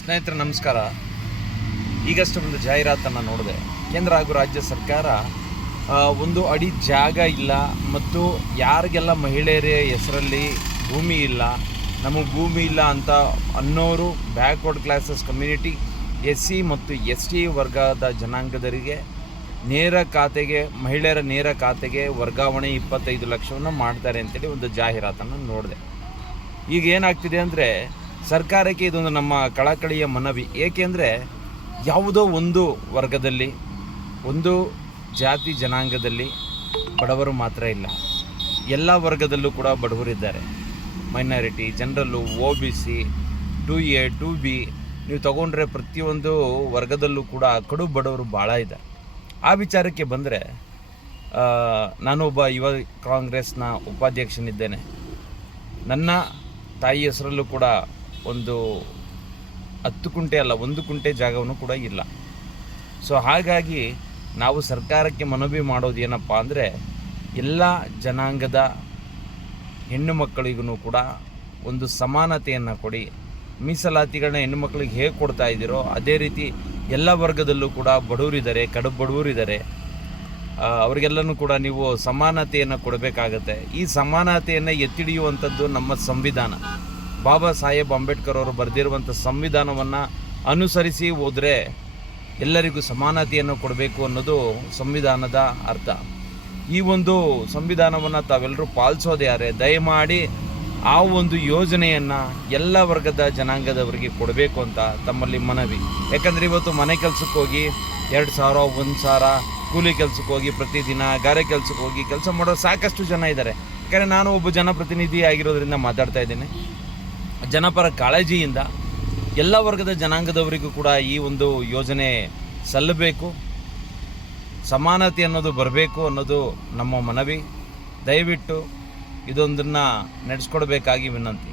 ಸ್ನೇಹಿತರೆ ನಮಸ್ಕಾರ. ಈಗಷ್ಟು ಒಂದು ಜಾಹೀರಾತನ್ನು ನೋಡಿದೆ. ಕೇಂದ್ರ ಹಾಗೂ ರಾಜ್ಯ ಸರ್ಕಾರ ಒಂದು ಅಡಿ ಜಾಗ ಇಲ್ಲ ಮತ್ತು ಯಾರಿಗೆಲ್ಲ ಮಹಿಳೆಯರ ಹೆಸರಲ್ಲಿ ಭೂಮಿ ಇಲ್ಲ, ನಮಗೆ ಭೂಮಿ ಇಲ್ಲ ಅಂತ ಅನ್ನೋರು ಬ್ಯಾಕ್ವರ್ಡ್ ಕ್ಲಾಸಸ್ ಕಮ್ಯುನಿಟಿ, SC ಮತ್ತು ST ವರ್ಗದ ಜನಾಂಗದವರಿಗೆ ನೇರ ಖಾತೆಗೆ, ಮಹಿಳೆಯರ ನೇರ ಖಾತೆಗೆ ವರ್ಗಾವಣೆ 25 ಲಕ್ಷವನ್ನು ಮಾಡ್ತಾರೆ ಅಂತೇಳಿ ಒಂದು ಜಾಹೀರಾತನ್ನು ನೋಡಿದೆ. ಈಗ ಏನಾಗ್ತಿದೆ ಅಂದರೆ ಸರ್ಕಾರಕ್ಕೆ ಇದೊಂದು ನಮ್ಮ ಕಳಕಳಿಯ ಮನವಿ. ಏಕೆಂದರೆ ಯಾವುದೋ ಒಂದು ವರ್ಗದಲ್ಲಿ, ಒಂದು ಜಾತಿ ಜನಾಂಗದಲ್ಲಿ ಬಡವರು ಮಾತ್ರ ಇಲ್ಲ, ಎಲ್ಲ ವರ್ಗದಲ್ಲೂ ಕೂಡ ಬಡವರಿದ್ದಾರೆ. ಮೈನಾರಿಟಿ, ಜನರಲ್ಲು, OBC, 2A, 2B ನೀವು ತಗೊಂಡ್ರೆ ಪ್ರತಿಯೊಂದು ವರ್ಗದಲ್ಲೂ ಕೂಡ ಕಡು ಬಡವರು ಭಾಳ ಇದ್ದಾರೆ. ಆ ವಿಚಾರಕ್ಕೆ ಬಂದರೆ ನಾನು ಒಬ್ಬ ಯುವ ಕಾಂಗ್ರೆಸ್ನ ಉಪಾಧ್ಯಕ್ಷನಿದ್ದೇನೆ. ನನ್ನ ತಾಯಿ ಹೆಸರಲ್ಲೂ ಕೂಡ ಒಂದು 10 ಕುಂಟೆ ಅಲ್ಲ, 1 ಕುಂಟೆ ಜಾಗವನ್ನು ಕೂಡ ಇಲ್ಲ. ಸೊ ಹಾಗಾಗಿ ನಾವು ಸರ್ಕಾರಕ್ಕೆ ಮನವಿ ಮಾಡೋದು ಏನಪ್ಪ ಅಂದರೆ, ಎಲ್ಲ ಜನಾಂಗದ ಹೆಣ್ಣು ಮಕ್ಕಳಿಗೂ ಕೂಡ ಒಂದು ಸಮಾನತೆಯನ್ನು ಕೊಡಿ. ಮೀಸಲಾತಿಗಳನ್ನ ಹೆಣ್ಣು ಮಕ್ಕಳಿಗೆ ಹೇಗೆ ಕೊಡ್ತಾ ಇದ್ದೀರೋ ಅದೇ ರೀತಿ ಎಲ್ಲ ವರ್ಗದಲ್ಲೂ ಕೂಡ ಬಡವರಿದ್ದಾರೆ, ಕಡು ಬಡವರಿದ್ದಾರೆ. ಅವರಿಗೆಲ್ಲನೂ ಕೂಡ ನೀವು ಸಮಾನತೆಯನ್ನು ಕೊಡಬೇಕಾಗತ್ತೆ. ಈ ಸಮಾನತೆಯನ್ನು ಎತ್ತಿಡಿಯುವಂಥದ್ದು ನಮ್ಮ ಸಂವಿಧಾನ. ಬಾಬಾ ಸಾಹೇಬ್ ಅಂಬೇಡ್ಕರ್ ಅವರು ಬರೆದಿರುವಂಥ ಸಂವಿಧಾನವನ್ನು ಅನುಸರಿಸಿ ಹೋದರೆ ಎಲ್ಲರಿಗೂ ಸಮಾನತೆಯನ್ನು ಕೊಡಬೇಕು ಅನ್ನೋದು ಸಂವಿಧಾನದ ಅರ್ಥ. ಈ ಒಂದು ಸಂವಿಧಾನವನ್ನು ತಾವೆಲ್ಲರೂ ಪಾಲಿಸೋದು ಯಾರೇ, ದಯಮಾಡಿ ಆ ಒಂದು ಯೋಜನೆಯನ್ನು ಎಲ್ಲ ವರ್ಗದ ಜನಾಂಗದವರಿಗೆ ಕೊಡಬೇಕು ಅಂತ ತಮ್ಮಲ್ಲಿ ಮನವಿ. ಯಾಕಂದರೆ ಇವತ್ತು ಮನೆ ಕೆಲಸಕ್ಕೆ ಹೋಗಿ 2,000, 1,000 ಕೂಲಿ ಕೆಲಸಕ್ಕೆ ಹೋಗಿ, ಪ್ರತಿದಿನ ಗಾರೆ ಕೆಲಸಕ್ಕೆ ಹೋಗಿ ಕೆಲಸ ಮಾಡೋ ಸಾಕಷ್ಟು ಜನ ಇದ್ದಾರೆ. ಯಾಕಂದರೆ ನಾನು ಒಬ್ಬ ಜನಪ್ರತಿನಿಧಿ ಆಗಿರೋದ್ರಿಂದ ಮಾತಾಡ್ತಾ ಇದ್ದೇನೆ. ಜನಪರ ಕಾಳಜಿಯಿಂದ ಎಲ್ಲ ವರ್ಗದ ಜನಾಂಗದವರಿಗೂ ಕೂಡ ಈ ಒಂದು ಯೋಜನೆ ಸಲ್ಲಬೇಕು, ಸಮಾನತೆ ಅನ್ನೋದು ಬರಬೇಕು ಅನ್ನೋದು ನಮ್ಮ ಮನವಿ. ದಯವಿಟ್ಟು ಇದೊಂದನ್ನು ನಡೆಸ್ಕೊಡ್ಬೇಕಾಗಿ ವಿನಂತಿ.